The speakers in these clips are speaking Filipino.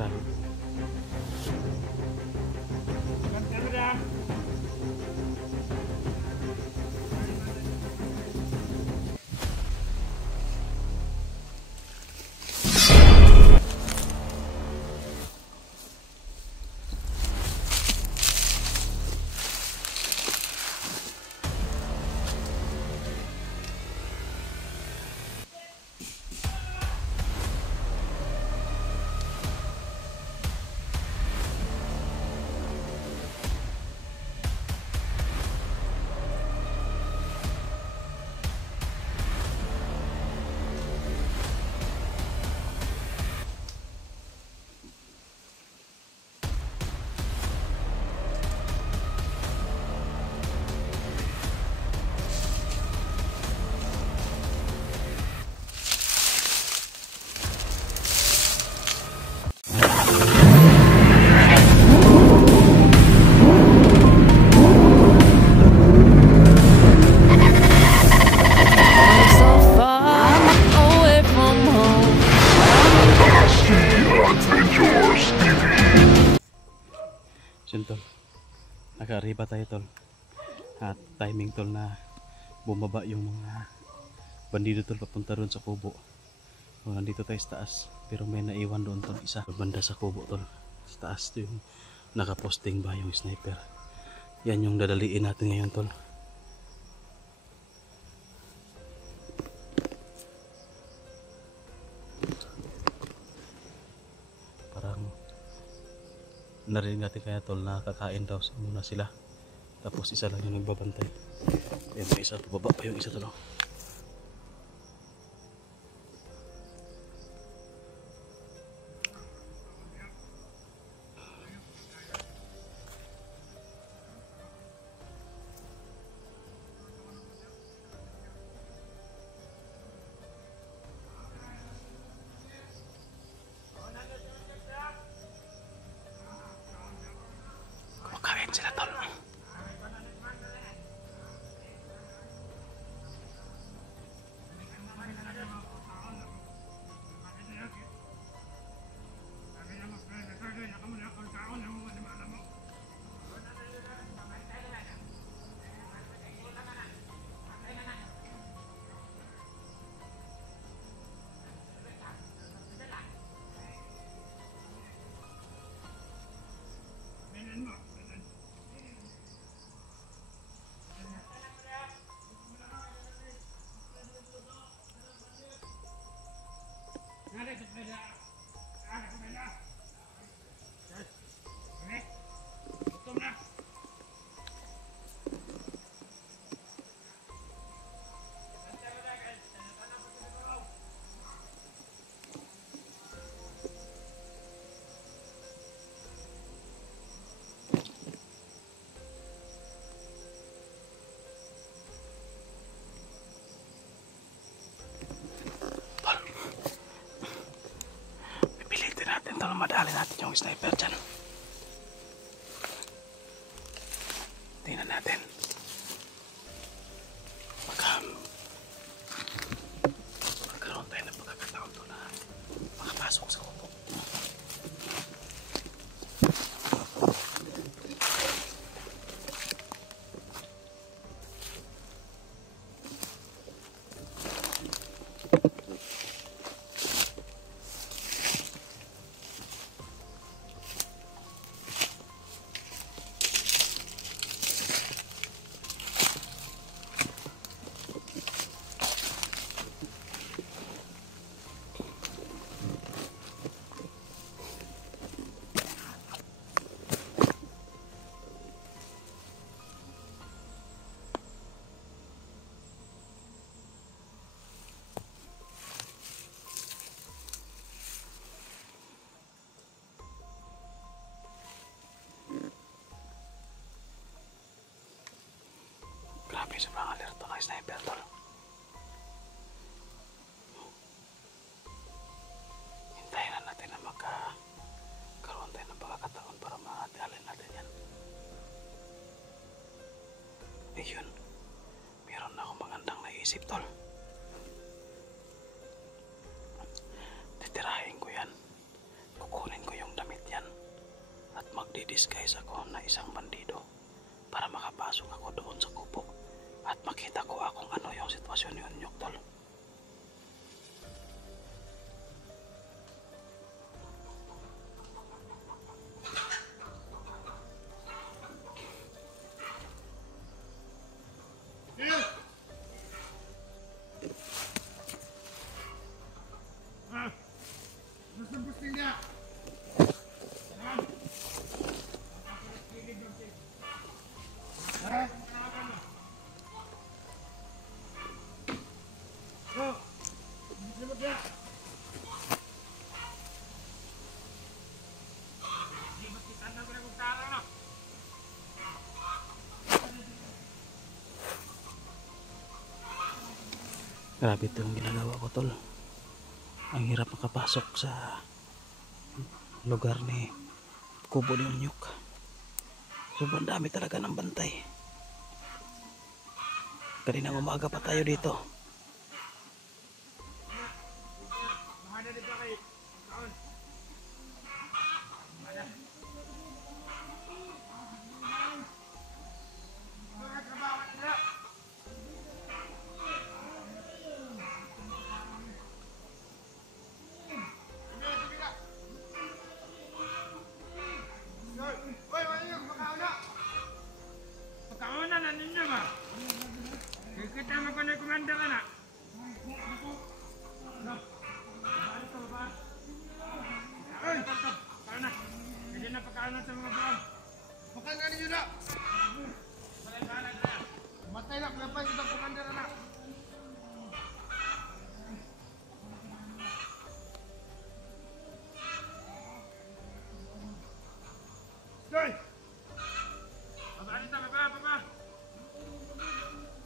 Kan. Yun tol, naka-arriba tayo tol, at timing tol na bumaba yung mga bandido tol papunta doon sa kubo. So, nandito tayo sa taas pero may naiwan doon tol, isa banda sa kubo tol, sa taas to yung nakaposting ba yung sniper. Yan yung dadaliin natin ngayon tol. Narinig natin kaya tol na kakain daw muna sila, tapos isa lang yung nagbabantay. Yan, may isa, pababa pa yung isa tol. Kumakain sila tol. Madali natin yung sniper dyan. Tingnan natin. Magkaroon tayo ng pagkakataon to na makapasok sa kubo. Grabe, sobrang alerto ng sniper tol. Hintayin na natin na magkaroon tayo ng pagkakataon para maadalin natin yan. Ayun, meron na akong magandang naisip tol. Titirahin ko yan. Kukunin ko yung nag-disguise ako na isang bandido para makapasok ako doon sa kubo at makita ko kung ano yung sitwasyon ni Unyok, tol. Grabe ito yung ginagawa ko, tol. Ang hirap makapasok sa lugar ni kubo ni Unyok. Sobrang dami talaga ng bantay. Kaninang umaga pa tayo dito. Kita makan komandar anak. Kana. Jadi nak pakanan sa mga bang. Pakanan ninyo na. Matay na kapag kita komandar anak. Joy. Apa ni tak apa?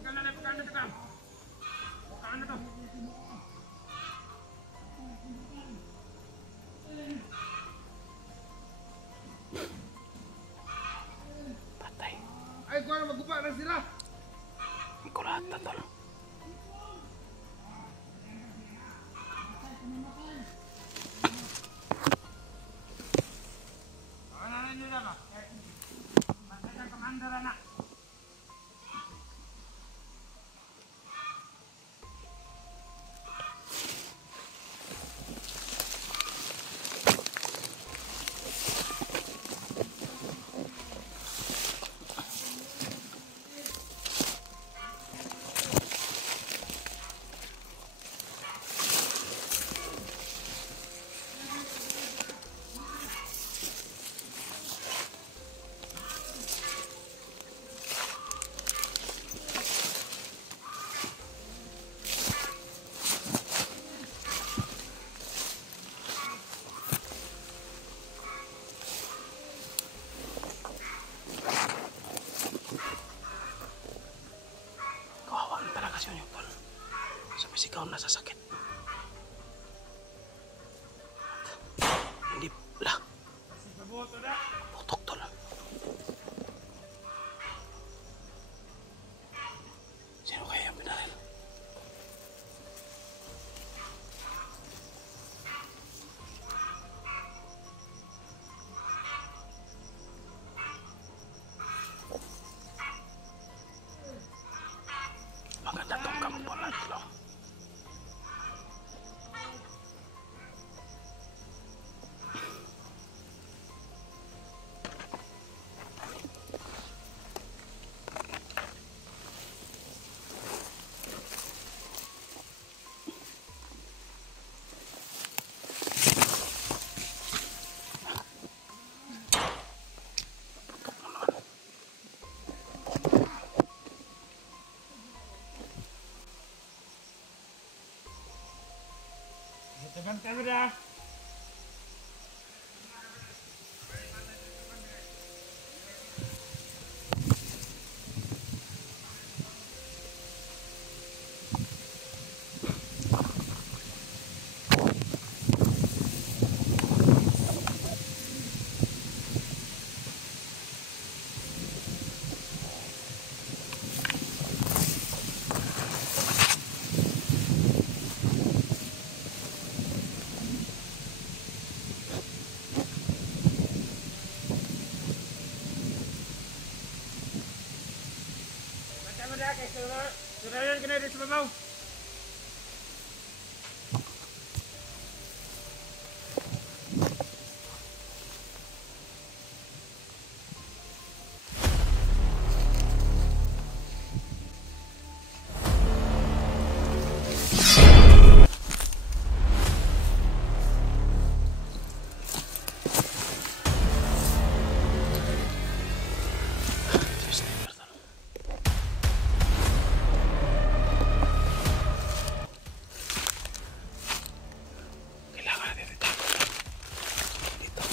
Bukan ada pekan dekat. Bukan tu. Patay. Ay, kau nak magkupa na sila. Ikaw lahat na, tol. Ano ninyo na ba? Matay na komandar anak. Kawawa na talaga si Unyok, tol. Sumisigaw na sa sakit. Hindi lah. Saboto na. Putok, tol. Sino kaya yung binaril? Maganda tong kampulan, tol. Tekan kamera. diri sa babaw. Sniper tol. Kailangan natin itago tol. Dito.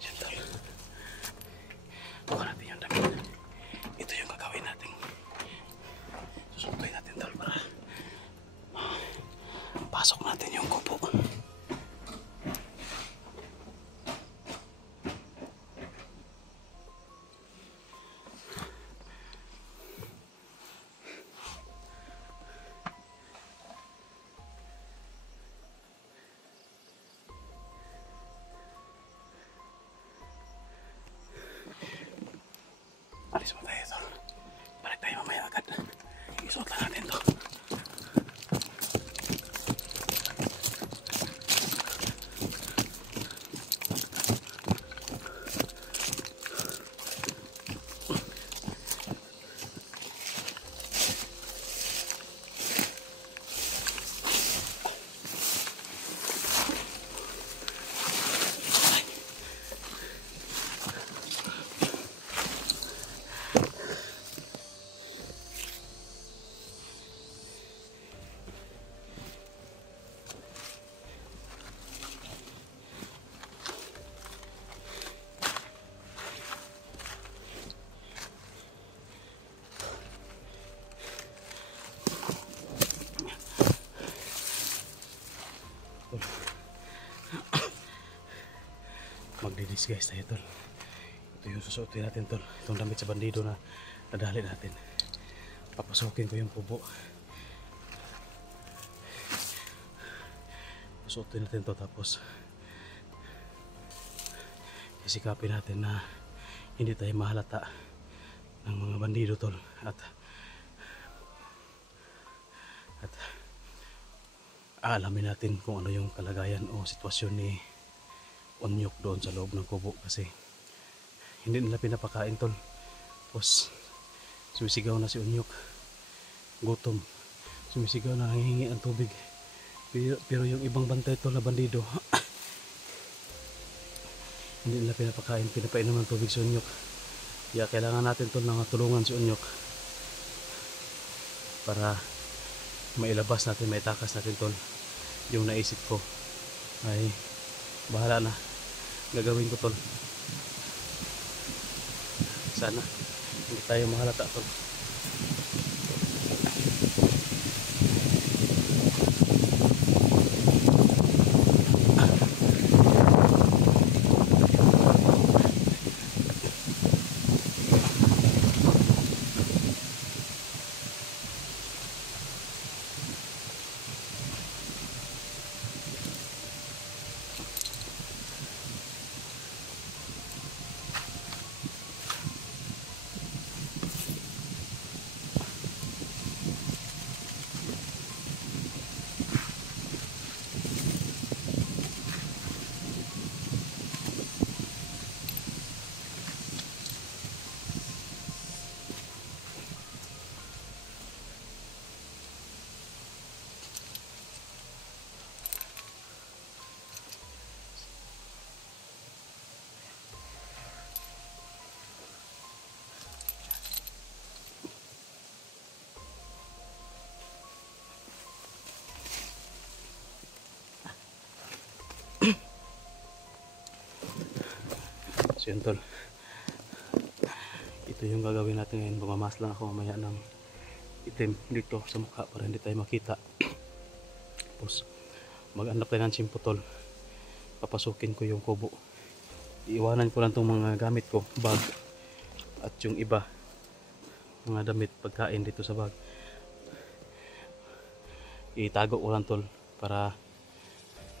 Yan tol. Buka natin yung damit. Ito yung gagawin natin. Susukoy natin tol para pasok natin yung kubo. Alis mo tayo tol. Balik tayo mamaya agad. Isuot lang natin to. Magdi-disguise tayo tol. Ito yung susuotin natin tol. Itong damit sa bandido na nadali natin. Papasukin ko yung kubo. Susuotin natin to tapos isikapin natin na hindi tayo mahalata ng mga bandido tol. At aalamin natin kung ano yung kalagayan o sitwasyon ni Onyok doon sa loob ng kubo kasi hindi nila pinapakain tol. Tapos sumisigaw na si Onyok, gutom, sumisigaw na nangihingi ang tubig, pero yung ibang bantay tol na bandido hindi nila pinapakain, pinapainom ng tubig si Onyok. Kaya kailangan natin tol na tulungan si Onyok para mailabas natin, maitakas natin tol. Yung naisip ko ay bahala na, gagawin ko tol. Sana hindi tayo mahalata tol. So yun tol, ito yung gagawin natin ngayon. Bumamas lang ako mamaya ng itim dito sa mukha para hindi tayo makita. Tapos mag-anap tayo ng tsimpo tol, papasukin ko yung kubo. Iiwanan ko lang itong mga gamit ko, bag, at yung iba mga damit, pagkain dito sa bag. Itago ko lang tol para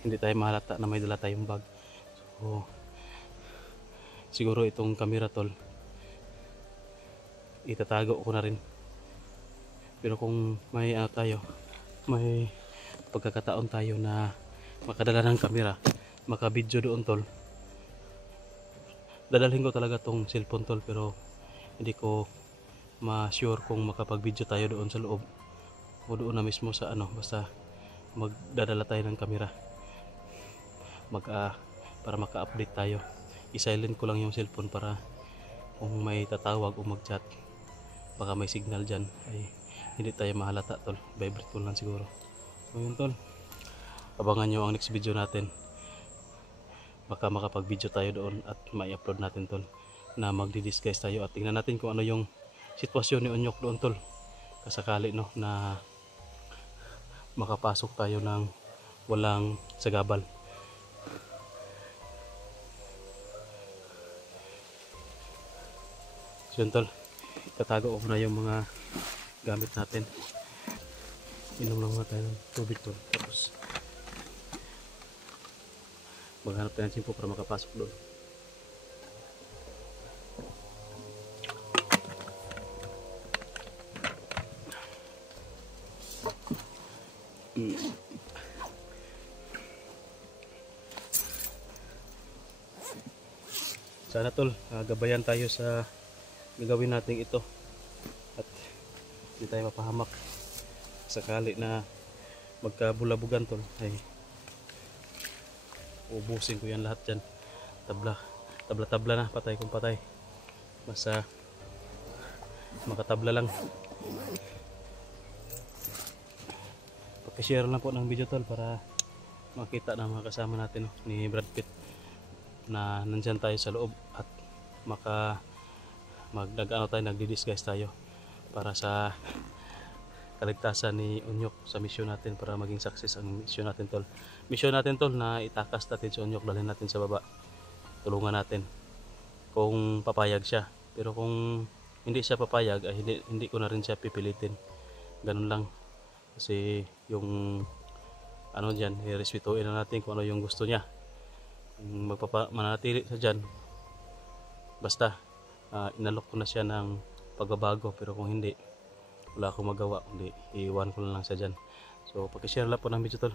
hindi tayo mahalata na may dala tayong bag. So siguro itong camera tol itatago ko na rin, pero kung may tayo, may pagkakataon tayo na makadala ng camera, makabidyo doon tol, dadalhin ko talaga tong cellphone tol, pero hindi ko ma-sure kung makapag-video tayo doon sa loob o doon na mismo sa basta magdadala tayo ng camera para maka-update tayo. I-silent ko lang yung cellphone para kung may tatawag o mag-chat, baka may signal dyan ay hindi tayo mahalata tol. Vibrate ko lang siguro. So yun tol, abangan nyo ang next video natin. Baka makapag-video tayo doon at may upload natin tol, na magdi-disguise tayo at tingnan natin kung ano yung sitwasyon ni Onyok doon tol, kasakali no na makapasok tayo ng walang sagabal. So yun tol, tatago ko na yung mga gamit natin. Inom lang muna tayo ng tubig tol, tapos maghanap tayo ng tsimpo para makapasok doon. Sana tol, gabayan tayo sa gagawin natin ito at hindi tayo mapahamak. Sakali na magkabulabugan tol ay ubusin ko yan lahat dyan. Tabla na, patay kung patay, basta makatabla lang. Paki-share lang po ng video tol para makita ng mga kasama natin ni Brad Pitt na nandyan tayo sa loob at nagdi-disguise tayo para sa kaligtasan ni Onyok sa mission natin, para maging success ang mission natin tol. Mission natin tol na itakas natin si Onyok, dalhin natin sa baba, tulungan natin kung papayag siya. Pero kung hindi siya papayag ay hindi ko na rin siya pipilitin, ganun lang. Kasi yung dyan, irespetuin na natin kung ano yung gusto niya. Manatili sa dyan, basta inalok ko na siya ng pagbabago. Pero kung hindi, wala akong magawa kundi iiwan ko lang siya dyan. So paki-share lang po ng video tol.